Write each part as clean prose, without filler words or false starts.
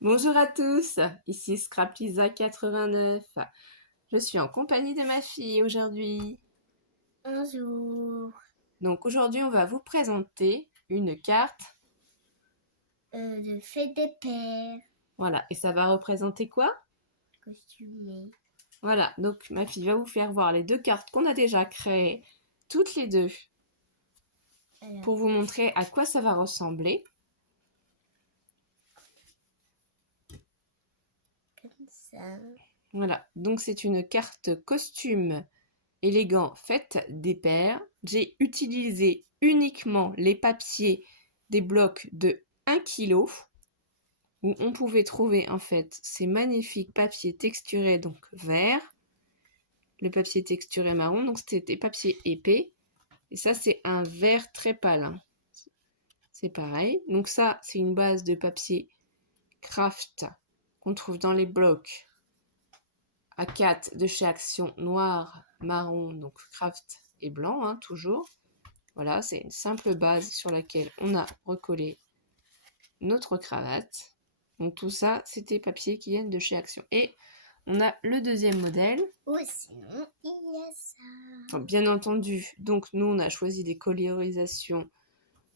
Bonjour à tous, ici Scraplisa89. Je suis en compagnie de ma fille aujourd'hui. Bonjour. Donc aujourd'hui, on va vous présenter une carte. De fête des pères. Voilà, et ça va représenter quoi? Costumé. Voilà, donc ma fille va vous faire voir les deux cartes qu'on a déjà créées, toutes les deux, Alors, pour vous montrer à quoi ça va ressembler. comme ça. Voilà, donc c'est une carte costume élégant fête des pères. J'ai utilisé uniquement les papiers des blocs de 1 kg où on pouvait trouver en fait ces magnifiques papiers texturés donc vert, le papier texturé marron, donc c'était des papiers épais, et ça c'est un vert très pâle, hein. C'est pareil, donc ça c'est une base de papier craft qu'on trouve dans les blocs A4 de chez Action, noir, marron, donc craft et blanc, hein, toujours. Voilà, c'est une simple base sur laquelle on a recollé notre cravate. Donc tout ça, c'est des papiers qui viennent de chez Action. Et on a le deuxième modèle. Ou sinon, il y a ça. Bien entendu, donc nous, on a choisi des colorisations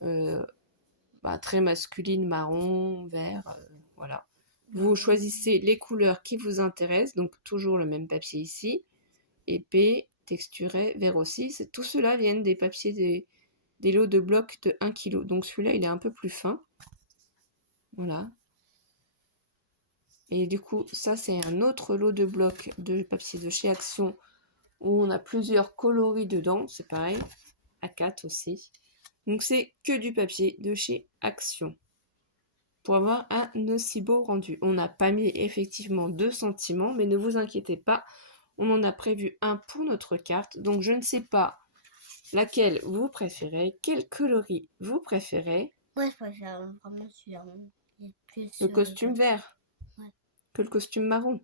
très masculines, marron, vert, voilà. Vous choisissez les couleurs qui vous intéressent, donc toujours le même papier ici, épais, texturé, vert aussi. Tout cela viennent des papiers des lots de blocs de 1 kg. Donc celui-là, il est un peu plus fin. Voilà. Et du coup, ça, c'est un autre lot de blocs de papier de chez Action où on a plusieurs coloris dedans. C'est pareil. A4 aussi. Donc, c'est que du papier de chez Action pour avoir un aussi beau rendu. On n'a pas mis effectivement 2 sentiments, mais ne vous inquiétez pas. On en a prévu un pour notre carte. Donc, je ne sais pas laquelle vous préférez, quel coloris vous préférez. Moi, je préfère vraiment celui-là. Le costume vert que le costume marron.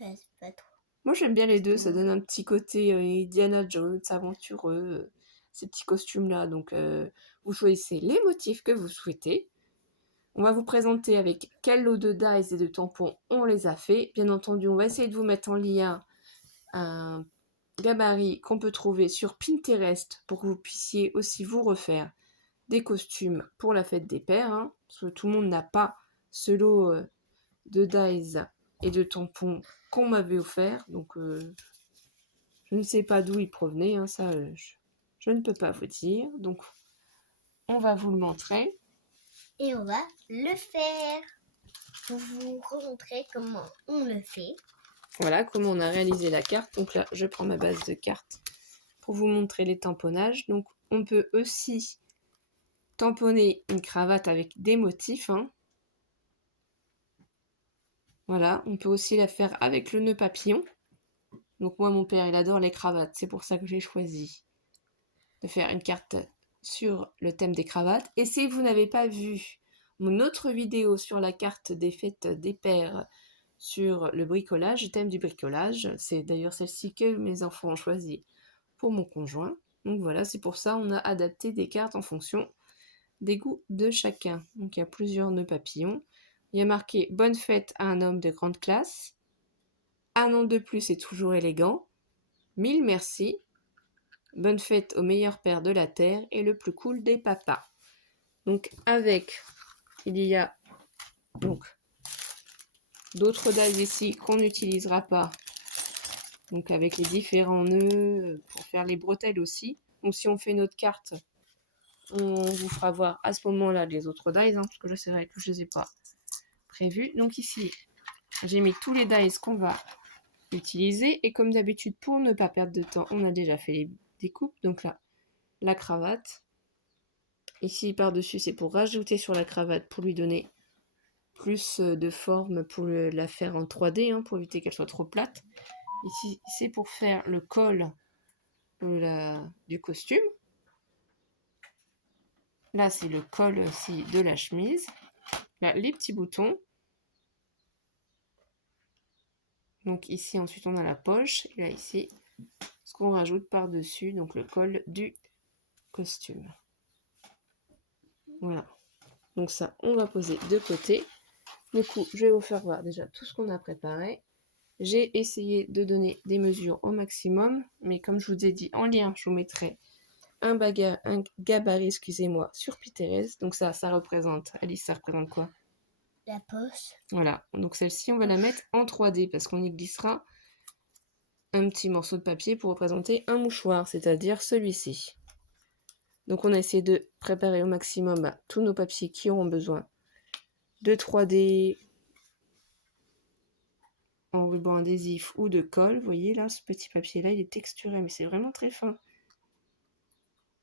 Ouais, c'est pas trop. Moi j'aime bien les deux, ça donne un petit côté Indiana Jones, aventureux, ces petits costumes-là. Donc vous choisissez les motifs que vous souhaitez. On va vous présenter avec quel lot de dies et de tampons on les a fait. Bien entendu, on va essayer de vous mettre en lien un gabarit qu'on peut trouver sur Pinterest pour que vous puissiez aussi vous refaire des costumes pour la fête des pères, hein, parce que tout le monde n'a pas ce lot de dies et de tampons qu'on m'avait offert. Donc je ne sais pas d'où il provenait, hein, ça je ne peux pas vous dire. Donc on va vous le montrer. Et on va le faire pour vous montrer comment on le fait. Voilà comment on a réalisé la carte. Donc là, je prends ma base de carte pour vous montrer les tamponnages. Donc on peut aussi tamponner une cravate avec des motifs, hein. Voilà, on peut aussi la faire avec le nœud papillon. Donc moi, mon père, il adore les cravates. C'est pour ça que j'ai choisi de faire une carte sur le thème des cravates. Et si vous n'avez pas vu mon autre vidéo sur la carte des fêtes des pères sur le bricolage, le thème du bricolage, c'est d'ailleurs celle-ci que mes enfants ont choisi pour mon conjoint. Donc voilà, c'est pour ça on a adapté des cartes en fonction des goûts de chacun. Donc il y a plusieurs nœuds papillons. Il y a marqué Bonne fête à un homme de grande classe. Un an de plus est toujours élégant. Mille merci. Bonne fête au meilleur père de la terre et le plus cool des papas. Donc avec, il y a donc d'autres dies ici qu'on n'utilisera pas. Donc avec les différents nœuds pour faire les bretelles aussi. Donc si on fait notre carte, on vous fera voir à ce moment-là les autres dies, hein, parce que là c'est vrai que je ne les ai pas prévus. Donc ici, j'ai mis tous les dies qu'on va utiliser. Et comme d'habitude, pour ne pas perdre de temps, on a déjà fait les découpes. Donc là, la cravate. Ici, par-dessus, c'est pour rajouter sur la cravate, pour lui donner plus de forme, pour la faire en 3D, hein, pour éviter qu'elle soit trop plate. Ici, c'est pour faire le col du costume. Là, c'est le col aussi de la chemise. Là, les petits boutons. Donc ici, ensuite, on a la poche. Et là, ici, ce qu'on rajoute par-dessus, donc le col du costume. Voilà. Donc ça, on va poser de côté. Du coup, je vais vous faire voir déjà tout ce qu'on a préparé. J'ai essayé de donner des mesures au maximum, mais comme je vous ai dit en lien, je vous mettrai un gabarit, excusez-moi, sur Pinterest. Donc ça représente, Alice, ça représente quoi? La poche. Voilà, donc celle-ci, on va la mettre en 3D parce qu'on y glissera un petit morceau de papier pour représenter un mouchoir, c'est-à-dire celui-ci. Donc on a essayé de préparer au maximum tous nos papiers qui auront besoin de 3D en ruban adhésif ou de colle. Vous voyez là, ce petit papier-là, il est texturé, mais c'est vraiment très fin.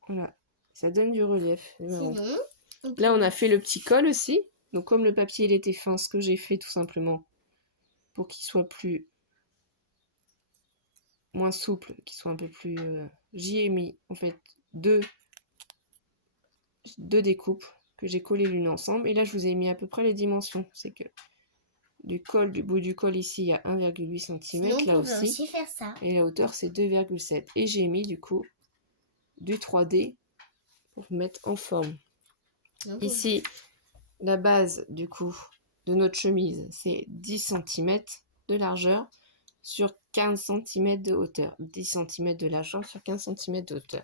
Voilà, ça donne du relief. Sinon, là, on a fait le petit col aussi. Donc comme le papier, il était fin, ce que j'ai fait tout simplement, pour qu'il soit moins souple, qu'il soit un peu plus... J'y ai mis, en fait, deux découpes que j'ai collées l'une ensemble. Et là, je vous ai mis à peu près les dimensions. C'est que du bout du col ici, il y a 1,8 cm, là aussi. Faire ça. Et la hauteur, c'est 2,7. Et j'ai mis, du coup, du 3D pour mettre en forme. Ici, la base, du coup, de notre chemise, c'est 10 cm de largeur sur 15 cm de hauteur. 10 cm de largeur sur 15 cm de hauteur.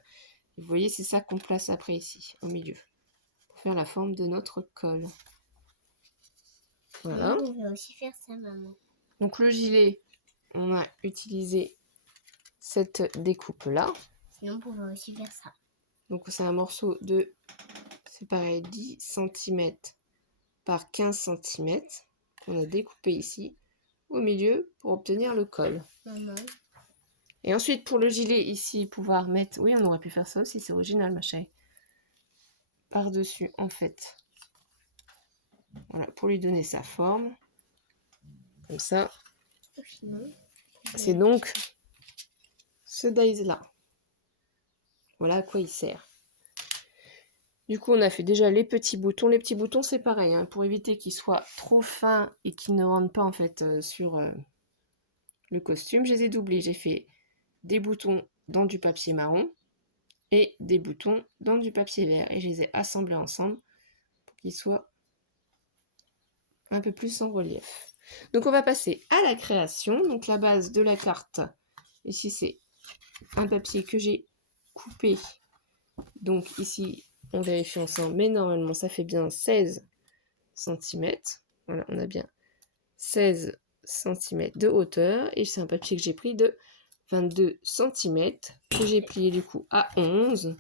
Vous voyez, c'est ça qu'on place après ici, au milieu, pour faire la forme de notre col. Voilà. On peut aussi faire ça, maman. Donc le gilet, on a utilisé cette découpe-là. Sinon, on pouvait aussi faire ça. Donc c'est un morceau de, c'est pareil, 10 cm par 15 cm qu'on a découpé ici, au milieu, pour obtenir le col. Maman. Et ensuite, pour le gilet, ici, pouvoir mettre... Oui, on aurait pu faire ça aussi, c'est original, ma chérie. Par-dessus, en fait. Voilà, pour lui donner sa forme. Comme ça. C'est donc ce dies-là. Voilà à quoi il sert. Du coup, on a fait déjà les petits boutons. Les petits boutons, c'est pareil, hein, pour éviter qu'ils soient trop fins et qu'ils ne rentrent pas, en fait, sur le costume. Je les ai doublés. J'ai fait des boutons dans du papier marron et des boutons dans du papier vert. Et je les ai assemblés ensemble pour qu'ils soient un peu plus en relief. Donc on va passer à la création. Donc la base de la carte, ici c'est un papier que j'ai coupé. Donc ici, on vérifie ensemble, mais normalement ça fait bien 16 cm. Voilà, on a bien 16 cm de hauteur. Et c'est un papier que j'ai pris de 22 cm, que j'ai plié du coup à 11.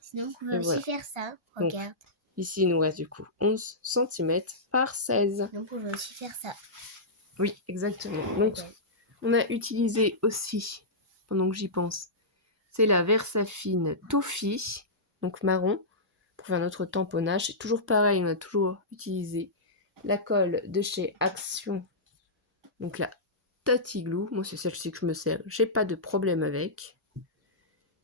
Sinon, on pouvait aussi faire ça. Regarde. Donc, ici, il nous reste du coup 11 cm par 16. On pouvait aussi faire ça. Oui, exactement. Donc, on a utilisé aussi, pendant que j'y pense, c'est la Versafine Toffee, donc marron, pour faire notre tamponnage. C'est toujours pareil, on a toujours utilisé la colle de chez Action, donc la Tati Glue. Moi, c'est celle-ci que je me sers. J'ai pas de problème avec,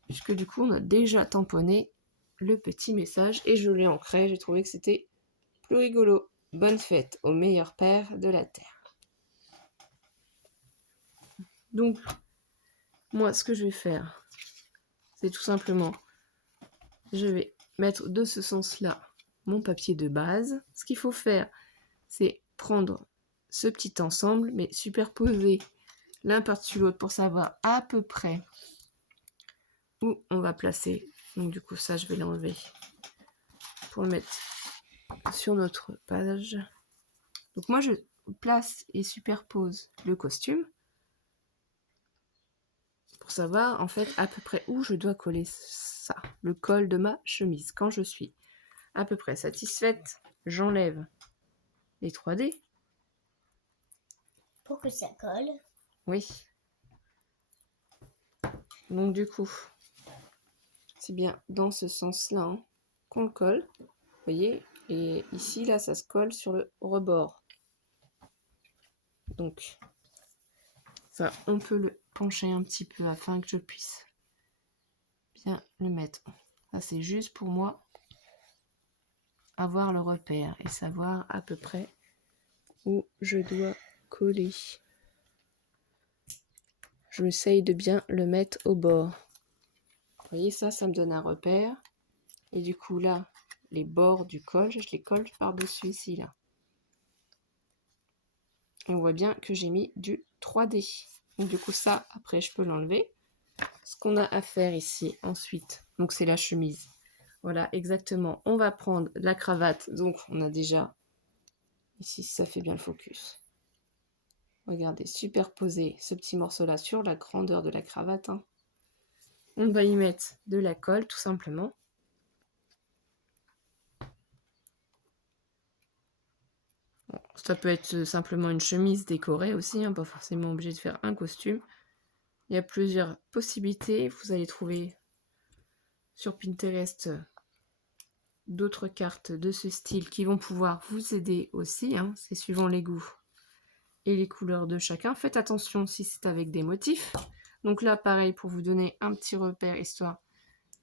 puisque du coup, on a déjà tamponné le petit message et je l'ai ancré. J'ai trouvé que c'était plus rigolo. Bonne fête au meilleur père de la Terre. Donc, moi, ce que je vais faire, c'est tout simplement, je vais mettre de ce sens-là mon papier de base. Ce qu'il faut faire, c'est prendre ce petit ensemble, mais superposer l'un par-dessus l'autre pour savoir à peu près où on va placer. Donc du coup, ça, je vais l'enlever pour le mettre sur notre page. Donc moi, je place et superpose le costume pour savoir en fait à peu près où je dois coller ça, le col de ma chemise. Quand je suis à peu près satisfaite, j'enlève les 3D. Pour que ça colle. Oui. Donc du coup, c'est bien dans ce sens-là hein, qu'on le colle. Vous voyez, et ici, là, ça se colle sur le rebord. Donc, ça, on peut le pencher un petit peu afin que je puisse bien le mettre. Ça, c'est juste pour moi avoir le repère et savoir à peu près où je dois coller. Je essaye de bien le mettre au bord. Vous voyez, ça me donne un repère. Et du coup, là, les bords du col, je les colle par-dessus ici, là. Et on voit bien que j'ai mis du 3D. Donc du coup ça, après je peux l'enlever. Ce qu'on a à faire ici ensuite, donc c'est la chemise. Voilà, exactement. On va prendre la cravate. Donc on a déjà, ici ça fait bien le focus. Regardez, superposer ce petit morceau-là sur la grandeur de la cravate. Hein. On va y mettre de la colle tout simplement. Bon, ça peut être simplement une chemise décorée aussi, hein, pas forcément obligé de faire un costume. Il y a plusieurs possibilités. Vous allez trouver sur Pinterest d'autres cartes de ce style qui vont pouvoir vous aider aussi. Hein. C'est suivant les goûts et les couleurs de chacun. Faites attention si c'est avec des motifs. Donc là, pareil, pour vous donner un petit repère, histoire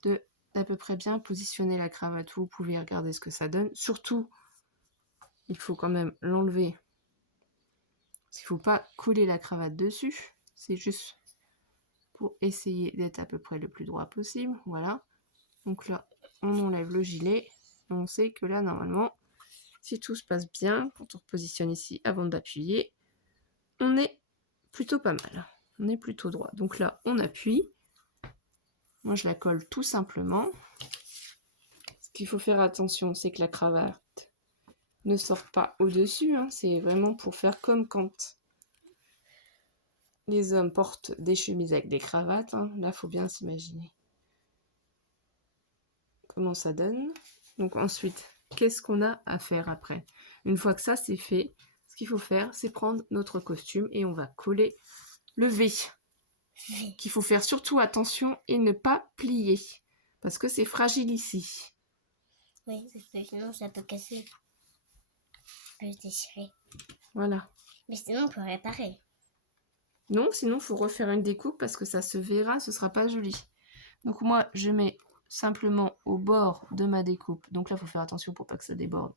de d'à peu près bien positionner la cravate. Vous pouvez regarder ce que ça donne. Surtout, il faut quand même l'enlever. Il ne faut pas coller la cravate dessus. C'est juste pour essayer d'être à peu près le plus droit possible. Voilà. Donc là, on enlève le gilet. Et on sait que là, normalement, si tout se passe bien, quand on repositionne ici avant d'appuyer, on est plutôt pas mal. On est plutôt droit. Donc là, on appuie. Moi, je la colle tout simplement. Ce qu'il faut faire attention, c'est que la cravate ne sorte pas au-dessus. Hein. C'est vraiment pour faire comme quand les hommes portent des chemises avec des cravates. Hein. Là, il faut bien s'imaginer comment ça donne. Donc ensuite, qu'est-ce qu'on a à faire après? Une fois que ça c'est fait, ce qu'il faut faire, c'est prendre notre costume et on va coller le V. Qu'il faut faire surtout attention et ne pas plier. Parce que c'est fragile ici. Oui, parce que sinon ça peut casser. Peut se déchirer. Voilà. Mais sinon on peut réparer. Non, sinon il faut refaire une découpe parce que ça se verra, ce sera pas joli. Donc moi, je mets simplement au bord de ma découpe. Donc là, il faut faire attention pour pas que ça déborde.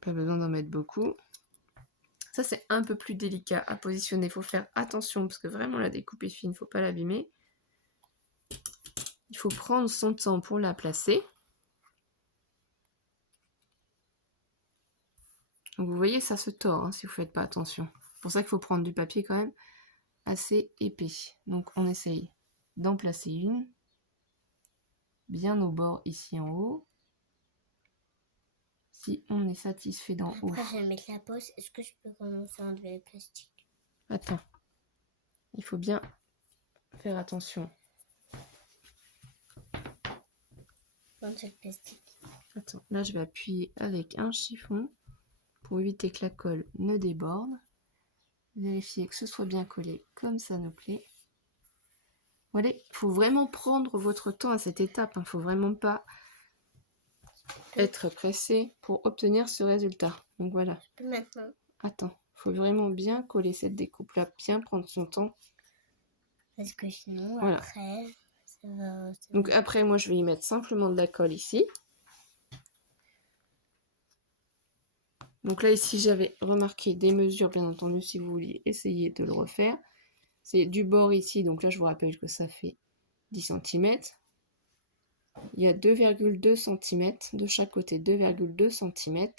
Pas besoin d'en mettre beaucoup. Ça, c'est un peu plus délicat à positionner. Il faut faire attention parce que vraiment, la découpe est fine, il ne faut pas l'abîmer. Il faut prendre son temps pour la placer. Donc, vous voyez, ça se tord hein, si vous ne faites pas attention. C'est pour ça qu'il faut prendre du papier quand même assez épais. Donc, on essaye d'en placer une. Bien au bord, ici en haut. Si on est satisfait d'en haut. Après, je vais mettre la pause. Est-ce que je peux commencer à enlever le plastique? Attends. Il faut bien faire attention. Enlever le plastique. Attends, là je vais appuyer avec un chiffon pour éviter que la colle ne déborde. Vérifier que ce soit bien collé comme ça nous plaît. Voilà, il faut vraiment prendre votre temps à cette étape. Il ne faut vraiment pas être pressé pour obtenir ce résultat. Donc voilà. Maintenant. Attends, il faut vraiment bien coller cette découpe-là, bien prendre son temps. Parce que sinon, voilà. après, ça va... Donc après, moi, je vais y mettre simplement de la colle ici. Donc là, ici, j'avais remarqué des mesures, bien entendu, si vous vouliez essayer de le refaire. C'est du bord ici, donc là, je vous rappelle que ça fait 10 cm. Il y a 2,2 cm de chaque côté, 2,2 cm.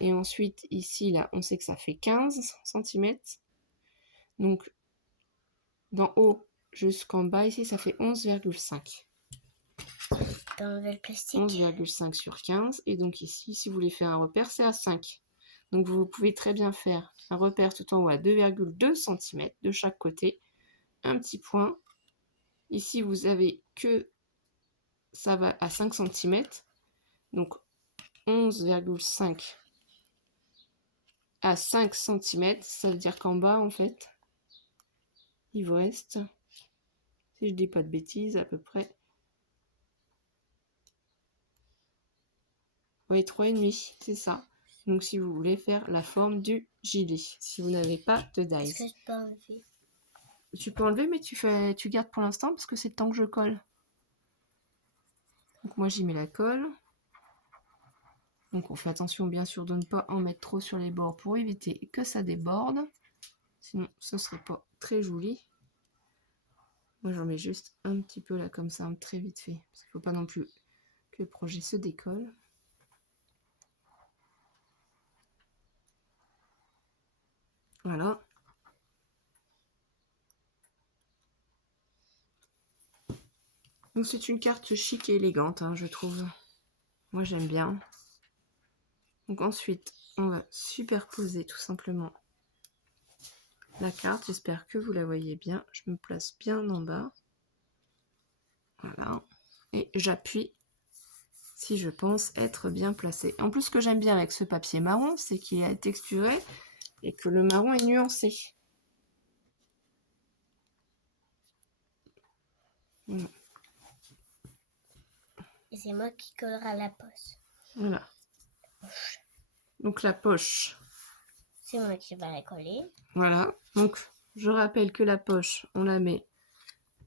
Et ensuite, ici, là, on sait que ça fait 15 cm. Donc, d'en haut jusqu'en bas, ici, ça fait 11,5. T'enlèves le plastique. 11,5 sur 15. Et donc ici, si vous voulez faire un repère, c'est à 5. Donc vous pouvez très bien faire un repère tout en haut à 2,2 cm de chaque côté. Un petit point. Ici, vous avez que ça va à 5 cm. Donc 11,5 à 5 cm. Ça veut dire qu'en bas, en fait, il vous reste, si je dis pas de bêtises, à peu près, oui, 3,5, c'est ça. Donc si vous voulez faire la forme du gilet, si vous n'avez pas de dies. Est-ce que je peux enlever? Tu peux enlever, mais tu gardes pour l'instant parce que c'est le temps que je colle. Donc moi j'y mets la colle. Donc on fait attention bien sûr de ne pas en mettre trop sur les bords pour éviter que ça déborde. Sinon ce serait pas très joli. Moi j'en mets juste un petit peu là comme ça, très vite fait. Parce qu'il ne faut pas non plus que le projet se décolle. Voilà. Donc c'est une carte chic et élégante, hein, je trouve. Moi j'aime bien. Donc ensuite, on va superposer tout simplement la carte. J'espère que vous la voyez bien. Je me place bien en bas. Voilà. Et j'appuie si je pense être bien placé. En plus, ce que j'aime bien avec ce papier marron, c'est qu'il est texturé et que le marron est nuancé. Voilà. Et c'est moi qui collera la poche. Voilà. Donc la poche. C'est moi qui va la coller. Voilà. Donc je rappelle que la poche, on la met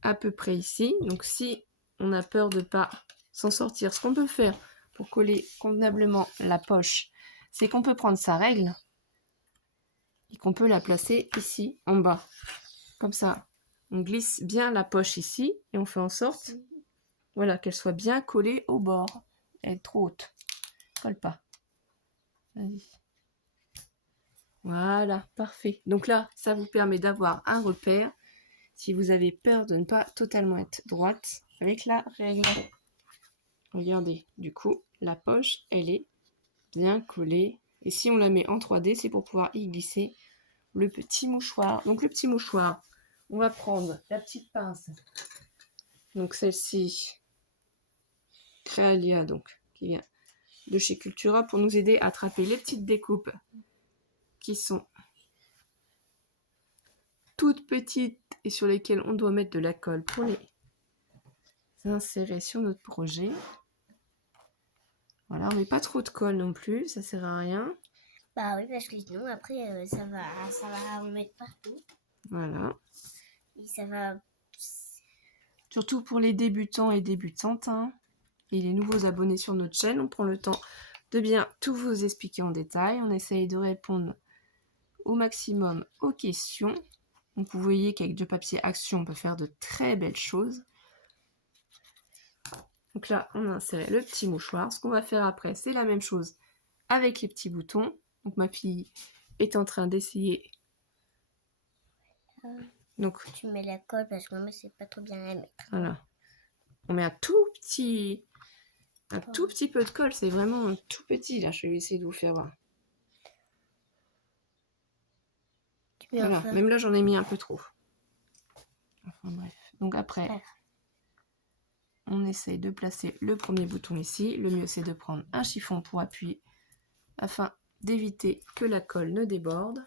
à peu près ici. Donc si on a peur de pas s'en sortir, ce qu'on peut faire pour coller convenablement la poche, c'est qu'on peut prendre sa règle et qu'on peut la placer ici en bas. Comme ça, on glisse bien la poche ici et on fait en sorte, voilà, qu'elle soit bien collée au bord. Elle est trop haute. Colle pas. Vas-y. Voilà, parfait. Donc là, ça vous permet d'avoir un repère si vous avez peur de ne pas totalement être droite avec la règle. Regardez, du coup, la poche, elle est bien collée. Et si on la met en 3D, c'est pour pouvoir y glisser le petit mouchoir. Donc le petit mouchoir, on va prendre la petite pince. Donc celle-ci, Créalia, donc, qui vient de chez Cultura pour nous aider à attraper les petites découpes qui sont toutes petites et sur lesquelles on doit mettre de la colle pour les insérer sur notre projet. Voilà, on met pas trop de colle non plus, ça sert à rien. Bah oui, parce que sinon après ça va en mettre partout. Voilà. Et ça va... Surtout pour les débutants et débutantes, hein, et les nouveaux abonnés sur notre chaîne, on prend le temps de bien tout vous expliquer en détail. On essaye de répondre au maximum aux questions. Donc vous voyez qu'avec du papier action, on peut faire de très belles choses. Donc là, on a inséré le petit mouchoir. Ce qu'on va faire après, c'est la même chose avec les petits boutons. Donc ma fille est en train d'essayer. Donc Tu mets la colle parce que moi, c'est pas trop bien à mettre. voilà. On met un tout petit peu de colle. C'est vraiment un tout petit. Là, je vais essayer de vous faire voir. Voilà. Même là, j'en ai mis un peu trop. Enfin bref. Donc après, on essaye de placer le premier bouton ici. Le mieux, c'est de prendre un chiffon pour appuyer afin d'éviter que la colle ne déborde.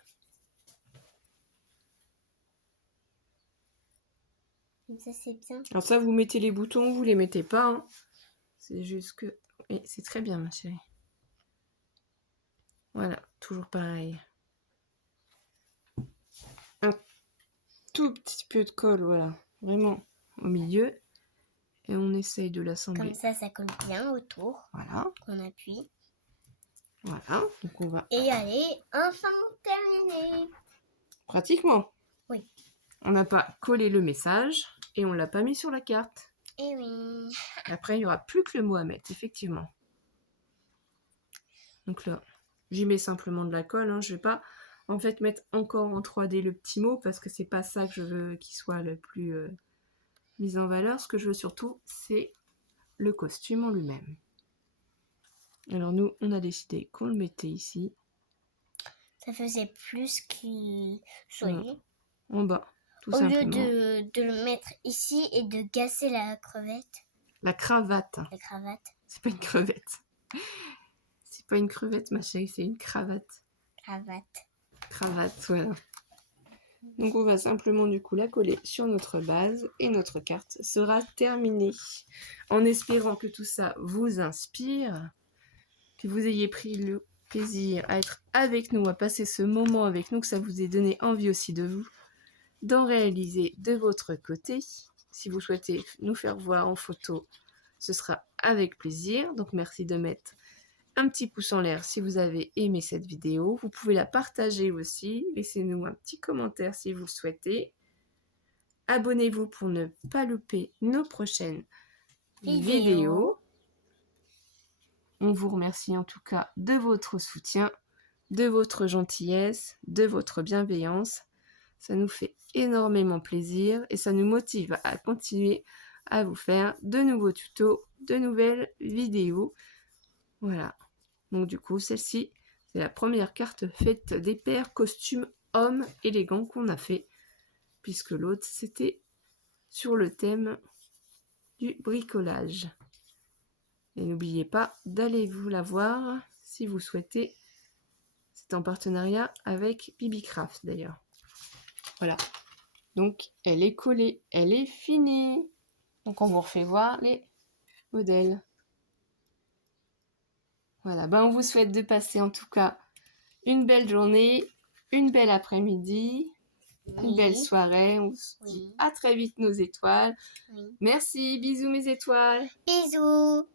Comme ça, c'est bien. Alors ça, vous mettez les boutons, vous les mettez pas. Hein. C'est juste que... Et c'est très bien, ma chérie. Voilà, toujours pareil. Un tout petit peu de colle, voilà. Vraiment au milieu. Et on essaye de l'assembler. Comme ça colle bien autour. Voilà. On appuie. Voilà, donc on va... Et allez, enfin terminé. Pratiquement. Oui. On n'a pas collé le message et on l'a pas mis sur la carte. Et oui. Après, il n'y aura plus que le mot à mettre, effectivement. Donc là, j'y mets simplement de la colle. Hein. Je vais pas, en fait, mettre encore en 3D le petit mot parce que c'est pas ça que je veux qu'il soit le plus mis en valeur. Ce que je veux surtout, c'est le costume en lui-même. Alors nous, on a décidé qu'on le mettait ici. Ça faisait plus qu'il soit en bas, tout Au simplement. lieu de le mettre ici et de gasser la crevette. La cravate. La cravate. C'est pas une crevette. C'est pas une crevette, ma chérie, c'est une cravate. Cravate. Cravate, voilà. Donc on va simplement du coup la coller sur notre base et notre carte sera terminée. En espérant que tout ça vous inspire, que vous ayez pris le plaisir à être avec nous, à passer ce moment avec nous, que ça vous ait donné envie aussi de vous, d'en réaliser de votre côté. Si vous souhaitez nous faire voir en photo, ce sera avec plaisir. Donc merci de mettre un petit pouce en l'air si vous avez aimé cette vidéo. Vous pouvez la partager aussi. Laissez-nous un petit commentaire si vous le souhaitez. Abonnez-vous pour ne pas louper nos prochaines vidéos. On vous remercie en tout cas de votre soutien. de votre gentillesse, de votre bienveillance. Ça nous fait énormément plaisir et ça nous motive à continuer à vous faire de nouveaux tutos, de nouvelles vidéos. Voilà. Donc du coup, celle-ci, c'est la première carte faite des pairs costumes hommes élégants qu'on a fait, puisque l'autre, c'était sur le thème du bricolage. Et n'oubliez pas d'aller vous la voir si vous souhaitez. C'est en partenariat avec Bibicraft d'ailleurs. Voilà. Donc elle est collée, elle est finie. Donc on vous refait voir les modèles. Voilà, ben on vous souhaite de passer en tout cas une belle journée, une belle après-midi, une belle soirée. On se dit à très vite nos étoiles. Oui. Merci, bisous mes étoiles. Bisous.